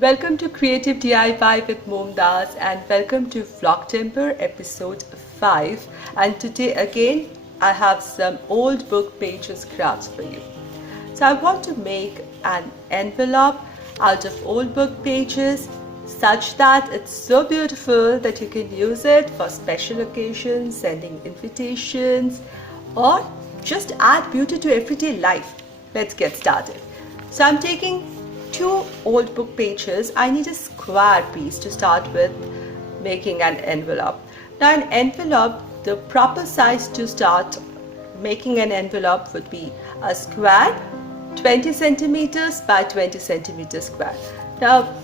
Welcome to Creative DIY with Momdas and welcome to Vlogtember episode 5, and today again I have some old book pages crafts for you. So I want to make an envelope out of old book pages such that it's so beautiful that you can use it for special occasions, sending invitations, or just add beauty to everyday life. Let's get started. So I'm taking two old book pages. I need a square piece to start with making an envelope. Now an envelope, the proper size to start making an envelope would be a square 20 centimeters by 20 centimeters square. Now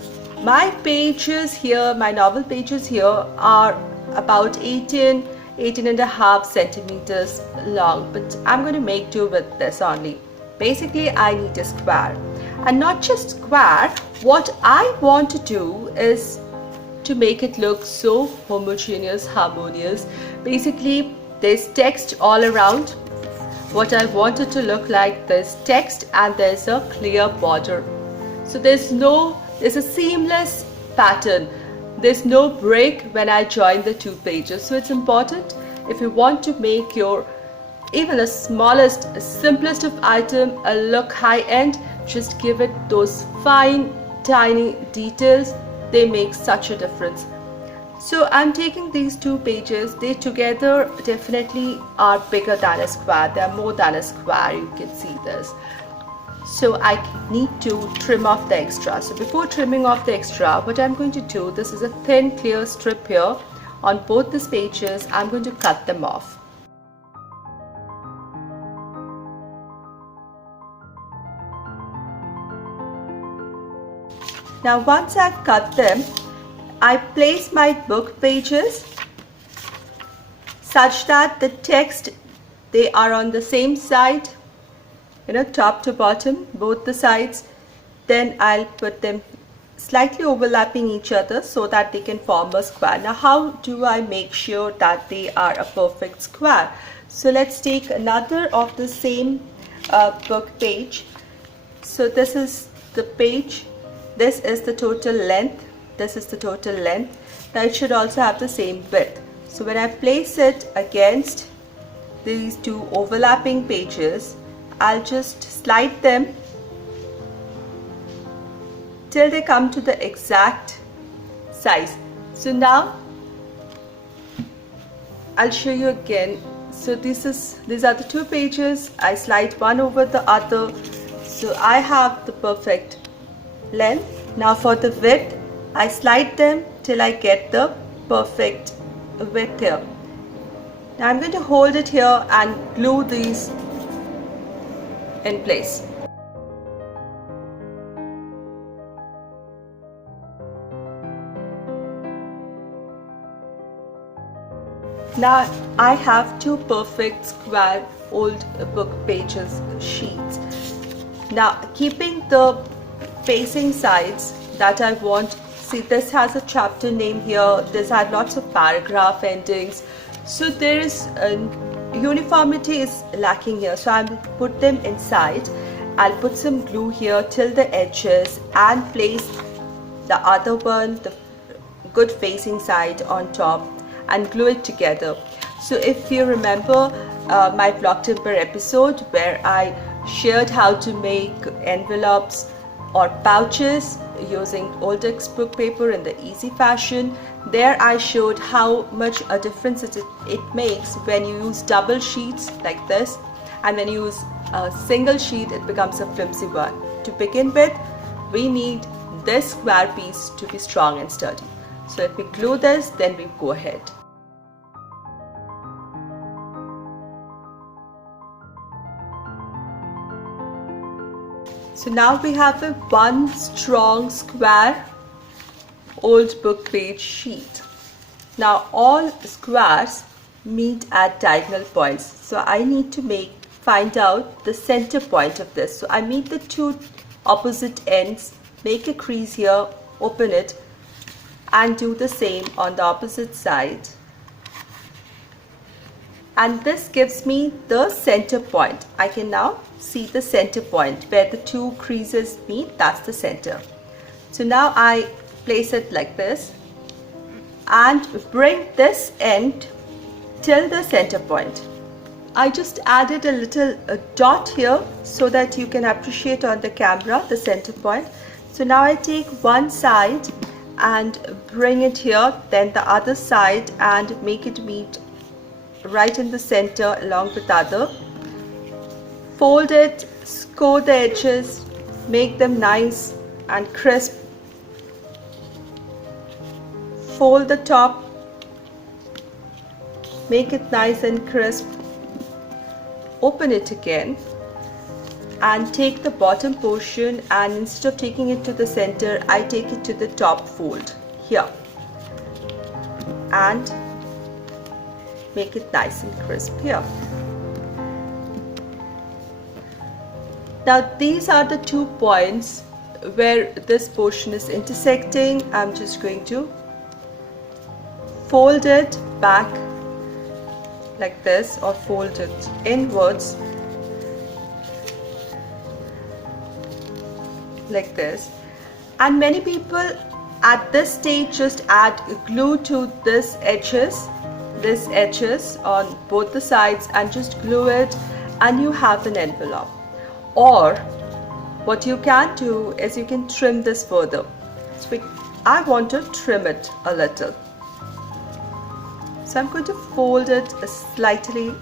my pages here, my novel pages here are about 18 and a half centimeters long, but I'm going to make do with this only. Basically I need a square, and not just square. What I want to do is to make it look so homogeneous, harmonious. Basically there's text all around. What I want it to look like, there's text and there's a clear border. So there's a seamless pattern. There's no break when I join the two pages. So it's important, if you want to make your even the smallest, simplest of item a look high-end, just give it those fine, tiny details. They make such a difference. So I'm taking these two pages. They together definitely are bigger than a square. They're more than a square. You can see this. So I need to trim off the extra. So before trimming off the extra, what I'm going to do, this is a thin clear strip here on both these pages. I'm going to cut them off. Now once I've cut them, I place my book pages such that the text, they are on the same side, top to bottom, both the sides. Then I'll put them slightly overlapping each other so that they can form a square. Now how do I make sure that they are a perfect square? So let's take another of the same book page. So this is the page. This is the total length. This is the total length. Now it should also have the same width. So when I place it against these two overlapping pages, I'll just slide them till they come to the exact size. So now I'll show you again. So these are the two pages. I slide one over the other. So I have the perfect length. Now for the width, I slide them till I get the perfect width here. Now I'm going to hold it here and glue these in place. Now I have two perfect square old book pages sheets. Now keeping the facing sides that I want, see this has a chapter name here, this had lots of paragraph endings, so there is uniformity is lacking here. So I'll put them inside. I'll put some glue here till the edges and place the other one, the good facing side, on top and glue it together. So if you remember my Vlogtember episode where I shared how to make envelopes or pouches using old textbook paper in the easy fashion, there I showed how much a difference it makes when you use double sheets like this, and when you use a single sheet it becomes a flimsy one. To begin with, we need this square piece to be strong and sturdy. So if we glue this, then we go ahead. So now we have a one strong square old book page sheet. Now all squares meet at diagonal points. So I need to find out the center point of this. So I meet the two opposite ends, make a crease here, open it, and do the same on the opposite side. And this gives me the center point. I can now see the center point where the two creases meet. That's the center. So now I place it like this and bring this end till the center point. I just added a little dot here so that you can appreciate on the camera the center point. So now I take one side and bring it here, then the other side, and make it meet right in the center along with the other. Fold it, score the edges, make them nice and crisp. Fold the top, make it nice and crisp. Open it again and take the bottom portion, and instead of taking it to the center, I take it to the top fold here and make it nice and crisp here. Now these are the 2 points where this portion is intersecting. I'm just going to fold it back like this, or fold it inwards like this. And many people at this stage just add glue to this edges on both the sides and just glue it, and you have an envelope. Or what you can do is you can trim this further. So I want to trim it a little. So I'm going to fold it slightly.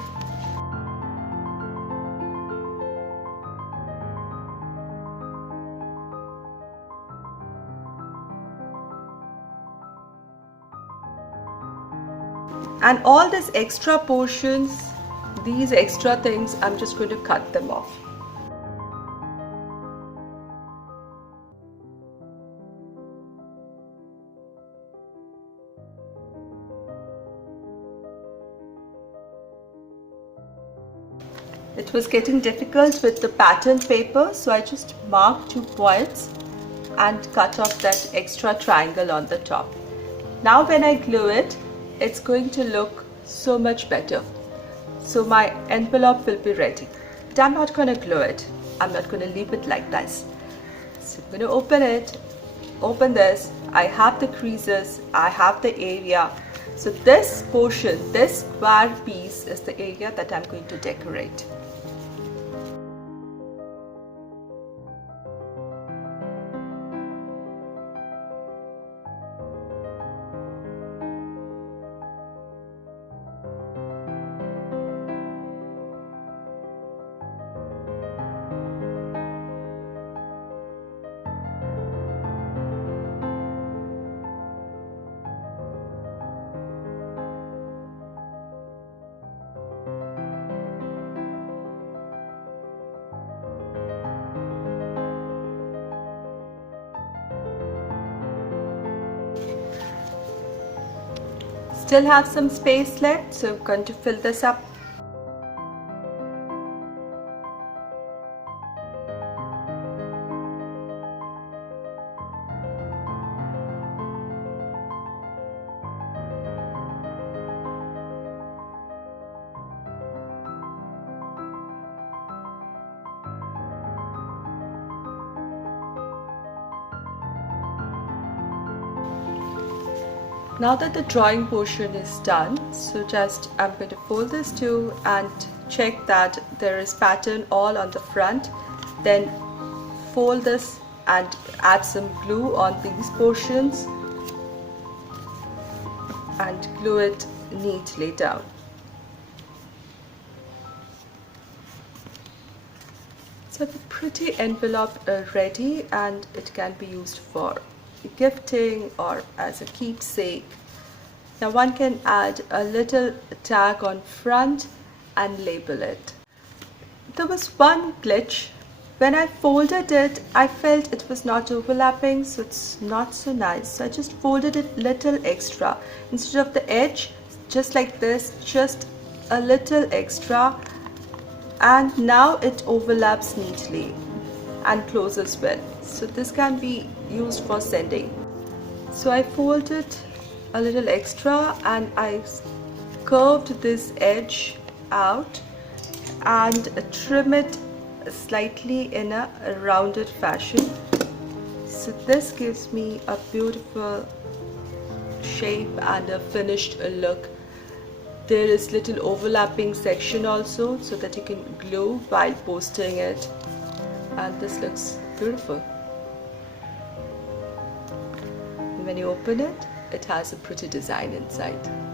And all these extra portions, these extra things, I'm just going to cut them off. It was getting difficult with the pattern paper, so I just marked 2 points and cut off that extra triangle on the top. Now when I glue it, it's going to look so much better. So my envelope will be ready. But I'm not going to glue it. I'm not going to leave it like this. So I'm going to open it, open this. I have the creases, I have the area. So this portion, this square piece is the area that I'm going to decorate. Still have some space left, so I'm going to fill this up. Now that the drawing portion is done, so just I'm going to fold this too and check that there is pattern all on the front. Then fold this and add some glue on these portions and glue it neatly down. So the pretty envelope ready, and it can be used for gifting or as a keepsake. Now one can add a little tag on front and label it. There was one glitch. When I folded it, I felt it was not overlapping, so it's not so nice. So I just folded it little extra. Instead of the edge, just like this, just a little extra, and now it overlaps neatly and closes well. So this can be used for sending. So I folded a little extra and I curved this edge out and trim it slightly in a rounded fashion. So this gives me a beautiful shape and a finished look. There is little overlapping section also so that you can glue while posting it, and this looks beautiful. When you open it, it has a pretty design inside.